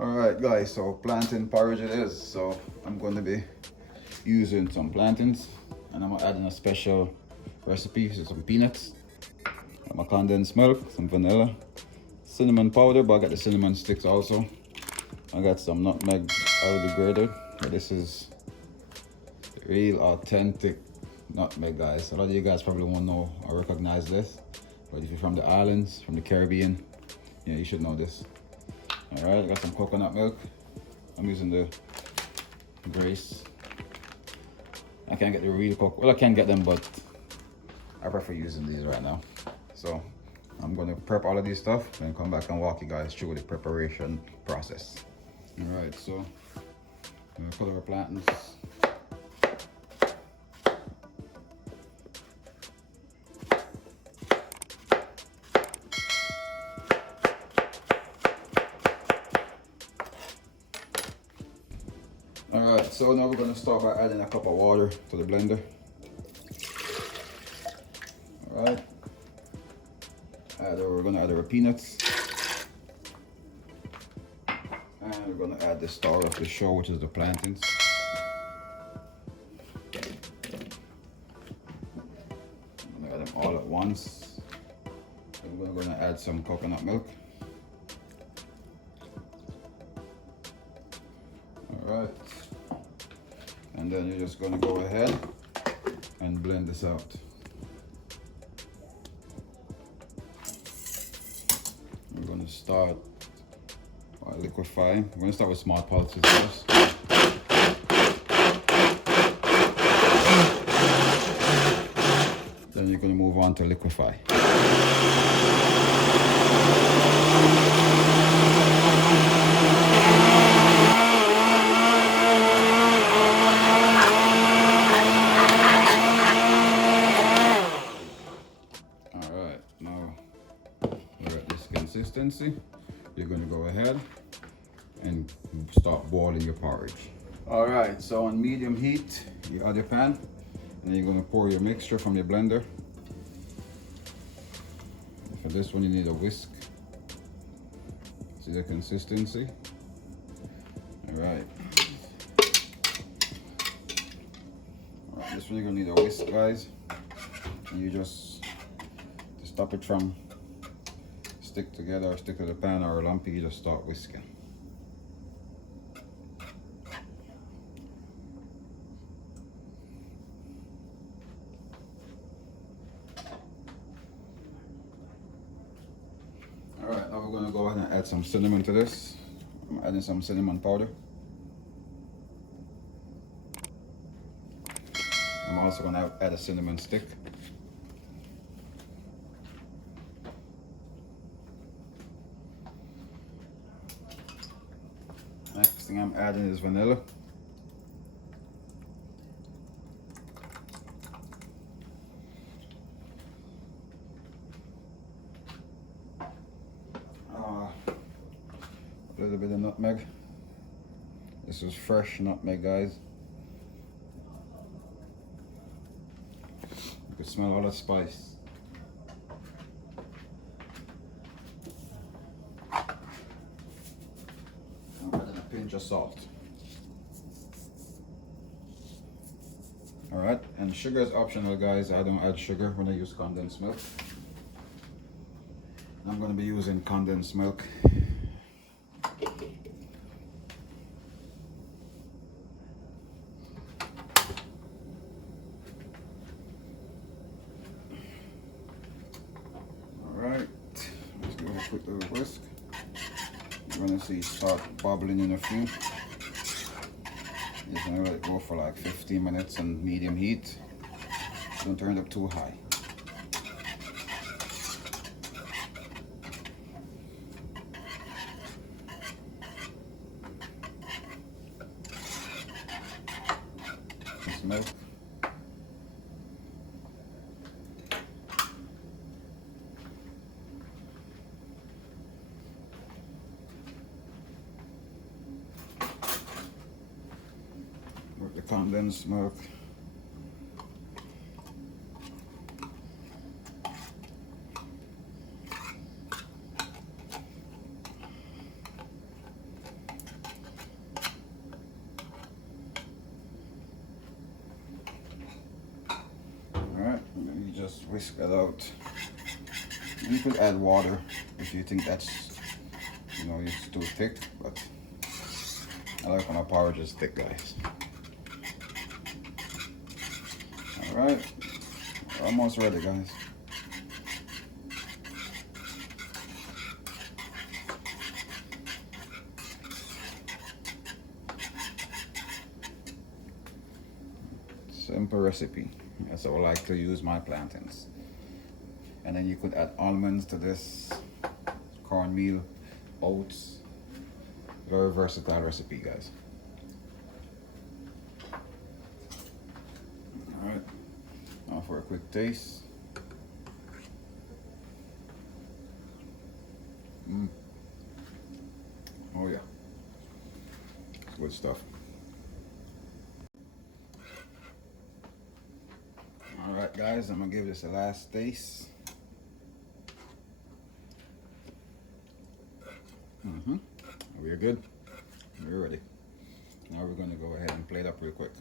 Alright guys, so plantain porridge it is. So I'm going to be using some plantains and I'm adding a special recipe, so some peanuts, my condensed milk, some vanilla, cinnamon powder, but I got the cinnamon sticks also. I got some nutmeg already grated, but this is the real authentic nutmeg, guys. A lot of you guys probably won't know or recognize this, but if you're from the islands, from the Caribbean, yeah, you should know this. All right, I got some coconut milk. I'm using the Grace. I can't get the real coconut. Well, I can get them, but I prefer using these right now. So I'm gonna prep all of these stuff and come back and walk you guys through the preparation process. All right, so I'm gonna color our plantains. Alright, so now we're going to start by adding a cup of water to the blender. Alright, we're going to add our peanuts. And we're going to add the star of the show, which is the plantains. I'm going to add them all at once. And we're going to add some coconut milk. Alright. And then you're just going to go ahead and blend this out. We're going to start by liquefying. We're going to start with small pulses first. Then you're going to move on to liquefy. Consistency, you're going to go ahead and start boiling your porridge. All right, so on medium heat, you add your pan, and you're going to pour your mixture from your blender. For this one, you need a whisk. See the consistency? All right. All right, this one you're going to need a whisk, guys. And you just to stop it from stick together or stick to the pan or lumpy, you just start whisking. Alright, now we're going to go ahead and add some cinnamon to this. I'm adding some cinnamon powder. I'm also going to add a cinnamon stick. Next thing I'm adding is vanilla. A little bit of nutmeg. This is fresh nutmeg, guys. You can smell all the spice. Pinch of salt. Alright, and sugar is optional, guys. I don't add sugar when I use condensed milk. I'm going to be using condensed milk. Alright, let's give it a quick little whisk. You're gonna see it start bubbling in a few. You're gonna let it go for like 15 minutes on medium heat. Don't turn it up too high. This milk. With the condensed milk. just whisk it out. You could add water if you think that's, you know, it's too thick, but I like when my porridge is thick, guys. All right, almost ready, guys. Simple recipe. That's how I like to use my plantains. And then you could add almonds to this, cornmeal, oats. Very versatile recipe, guys. Alright, now for a quick taste. Oh yeah, good stuff. Alright guys, I'm gonna give this a last taste. We're good. We're ready. Now we're gonna go ahead and plate up real quick.